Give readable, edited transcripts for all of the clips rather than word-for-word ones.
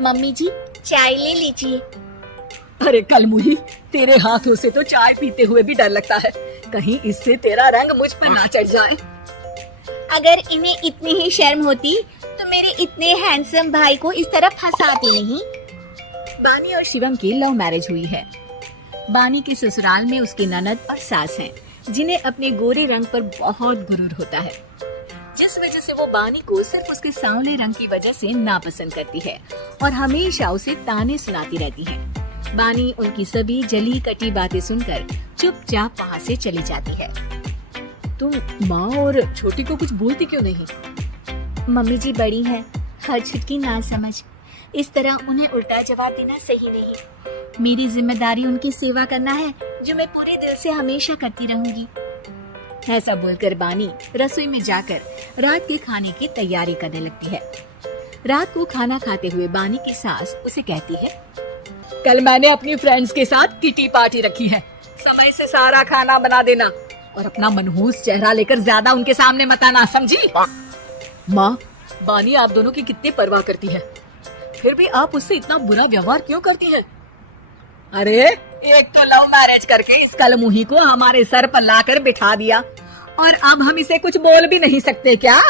Mummy जी चाय ले लीजिए। अरे कलमुही, तेरे हाथों से तो चाय पीते हुए भी डर लगता है, कहीं इससे तेरा रंग मुझ पर ना चढ़ जाए। अगर इन्हें इतनी ही शर्म होती तो मेरे इतने हैंडसम भाई को इस तरह फंसाती नहीं। बानी और शिवम की लव मैरिज हुई है। बानी के ससुराल में उसकी ननद और सास हैं, जिन्हें अपने गोरे रंग पर बहुत गुरूर होता है, जिस वजह से वो बानी को सिर्फ उसके सांवले रंग की वजह से नापसंद करती है और हमेशा उसे ताने सुनाती रहती है। बानी उनकी सभी जली कटी बातें सुनकर चुपचाप वहाँ से चली जाती है। तुम माँ और छोटी को कुछ बोलती क्यों नहीं? मम्मी जी बड़ी है, हर छुटकी ना समझ, इस तरह उन्हें उल्टा जवाब देना सही नहीं। मेरी जिम्मेदारी उनकी सेवा करना है, जो मैं पूरे दिल से हमेशा करती रहूंगी। ऐसा बोलकर बानी रसोई में जाकर रात के खाने की तैयारी करने लगती है। रात को खाना खाते हुए बानी की सास उसे कहती है, कल मैंने अपनी फ्रेंड्स के साथ किटी पार्टी रखी है, समय से सारा खाना बना देना और अपना मनहूस चेहरा लेकर ज्यादा उनके सामने मत आना, समझी? माँ, बानी आप दोनों की कितनी परवाह करती है, फिर भी आप उससे इतना बुरा व्यवहार क्यों करती हैं? अरे एक तो लव मैरिज करके इस कलमुही को हमारे सर पर लाकर बिठा दिया और अब हम इसे कुछ बोल भी नहीं सकते क्या?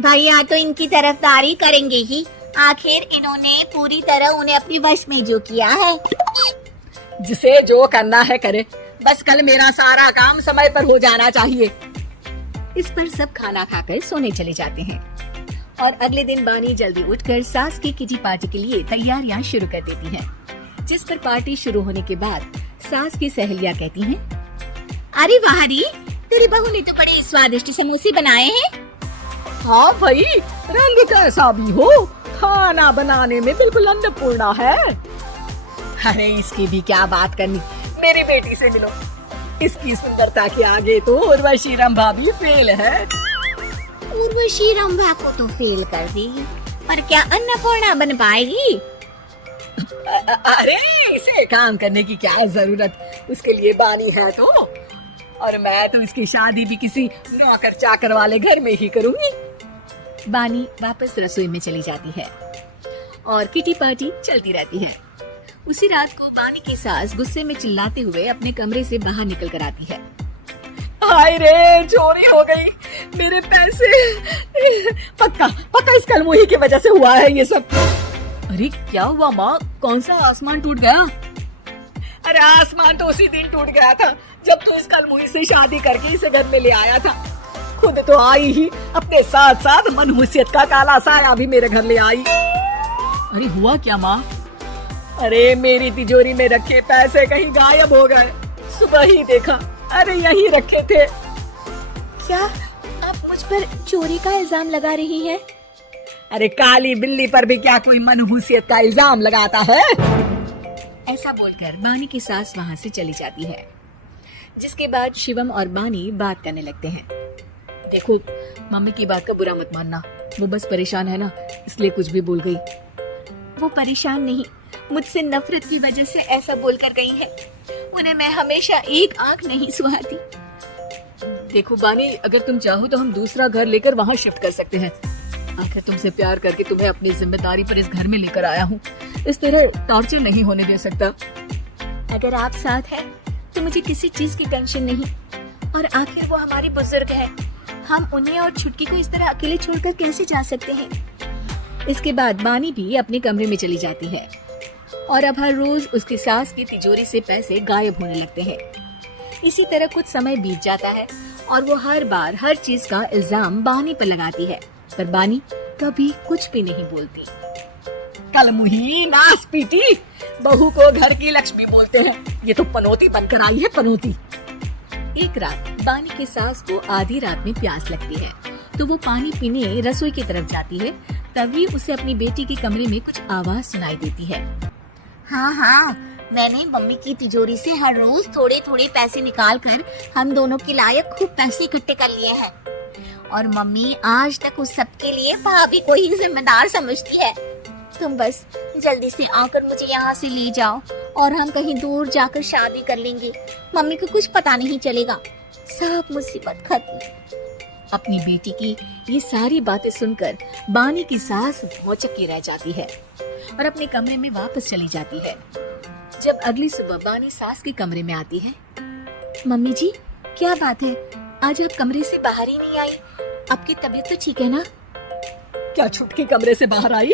भैया तो इनकी तरफदारी करेंगे ही, आखिर इन्होंने पूरी तरह उन्हें अपनी वश में जो किया है। जिसे जो करना है करे, बस कल मेरा सारा काम समय पर हो जाना चाहिए। इस पर सब खाना खाकर सोने चले जाते हैं और अगले दिन बानी जल्दी उठकर सास की किटी पार्टी के लिए तैयारियां शुरू कर देती है। जिस पर पार्टी शुरू होने के बाद सास की सहेलियां कहती हैं, अरे वाह री, तेरी बहू ने तो बड़े स्वादिष्ट समोसे बनाए हैं। हाँ भाई, रंग कैसा भी हो, खाना बनाने में बिल्कुल अन्नपूर्णा है। अरे इसकी भी क्या बात करनी, मेरी बेटी से मिलो, इसकी सुंदरता के आगे तो उर्वशी रंभा भी फेल है। उर्वशी रंभा को तो फेल कर दी, पर क्या अन्नपूर्णा बन पाएगी? अरे इसे काम करने की क्या जरूरत, उसके लिए बानी है तो, और मैं तो इसकी शादी भी किसी नौकर चाकर वाले घर में ही करूंगी। बानी वापस रसोई में चली जाती है और किटी पार्टी चलती रहती है। उसी रात को बानी की सास गुस्से में चिल्लाते हुए अपने कमरे से बाहर निकल कर आती है। हाय रे, चोरी हो गई, मेरे पैसे, पक्का इस कलमुही की वजह से हुआ है ये सब। अरे क्या हुआ माँ, कौन सा आसमान टूट गया? अरे आसमान तो उसी दिन टूट गया था जब तू इस कलमुही से शादी करके इसे घर में ले आया था। खुद तो आई ही, अपने साथ साथ मनहूसियत का काला साया भी मेरे घर ले आई। अरे हुआ क्या माँ? अरे मेरी तिजोरी में रखे पैसे कहीं गायब हो गए, सुबह ही देखा, अरे यहीं रखे थे। क्या आप मुझ पर चोरी का इल्जाम लगा रही हैं? अरे काली बिल्ली पर भी क्या कोई मनहूसियत का इल्जाम लगाता है? ऐसा बोलकर बानी की सास वहाँ से चली जाती है। जिसके बाद शिवम और बानी बात करने लगते हैं। देखो, मम्मी की बात का बुरा मत मानना, वो बस परेशान है ना, इसलिए कुछ भी बोल गई। वो परेशान नहीं, मुझसे नफरत की वजह से ऐसा बोलकर गई है। उन्हें मैं हमेशा एक आंख नहीं सुहाती। देखो बानी, अगर तुम चाहो तो हम दूसरा घर लेकर वहाँ शिफ्ट कर सकते हैं। आखिर तुमसे प्यार करके तुम्हें अपनी जिम्मेदारी पर इस घर में लेकर आया हूँ, इस तरह टॉर्चर नहीं होने दे सकता। अगर आप साथ हैं तो मुझे किसी चीज की टेंशन नहीं, और आखिर वो हमारी बुजुर्ग है, हम उन्हें और छुटकी को इस तरह अकेले छोड़कर कैसे जा सकते हैं? इसके बाद बानी भी अपने कमरे में चली जाती है और अब हर रोज उसकी सास की तिजोरी से पैसे गायब होने लगते हैं। इसी तरह कुछ समय बीत जाता है और वो हर बार हर चीज का इल्जाम बानी पर लगाती है, पर बानी कभी कुछ भी नहीं बोलती। कलमुही, नास पीटी, बहू को घर की लक्ष्मी बोलते हैं, ये तो पनौती बनकर आई है, पनौती। एक रात बानी की सास को आधी रात में प्यास लगती है तो वो पानी पीने रसोई की तरफ जाती है। तभी उसे अपनी बेटी के कमरे में कुछ आवाज सुनाई देती है। हाँ, मैंने मम्मी की तिजोरी से हर रोज थोड़े थोड़े पैसे निकाल कर हम दोनों के लायक खूब पैसे इकट्ठे कर लिए हैं, और मम्मी आज तक उस सब के लिए भाभी को ही जिम्मेदार समझती है। तुम बस जल्दी से आकर मुझे यहाँ से ले जाओ और हम कहीं दूर जाकर शादी कर लेंगे। मम्मी को कुछ पता नहीं चलेगा, सब मुसीबत खत्म। अपनी बेटी की ये सारी बातें सुनकर बानी की सास भौचक्की रह जाती है और अपने कमरे में वापस चली जाती है। जब अगली सुबह बानी सास के कमरे में आती है, मम्मी जी, क्या बात है, आज आप कमरे से बाहर ही नहीं आई? आपकी तबीयत तो ठीक है ना? क्या छुटकी कमरे से बाहर आई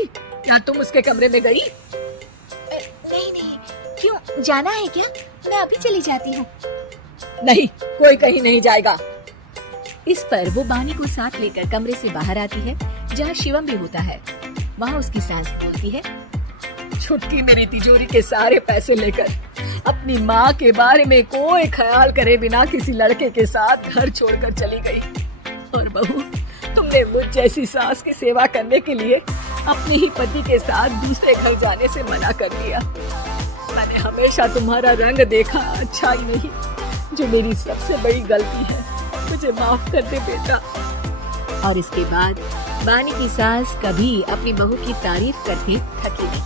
या तुम उसके कमरे में गई? नहीं नहीं, क्यों, जाना है क्या? मैं अभी चली जाती हूँ। नहीं, कोई कहीं नहीं जाएगा। इस पर वो बानी को साथ लेकर कमरे से बाहर आती है जहाँ शिवम भी होता है। वहाँ उसकी सास बोलती है, छुटकी मेरी तिजोरी के सारे पैसे लेकर अपनी माँ के बारे में कोई ख्याल करे बिना किसी लड़के के साथ घर छोड़कर चली गई। और बहू, तुमने मुझ जैसी सास की सेवा करने के लिए अपने ही पति के साथ दूसरे घर जाने से मना कर दिया। मैंने हमेशा तुम्हारा रंग देखा, अच्छा ही नहीं, जो मेरी सबसे बड़ी गलती है। मुझे माफ कर दे बेटा। और इसके बाद बानी की सास कभी अपनी बहू की तारीफ करके थकी नहीं।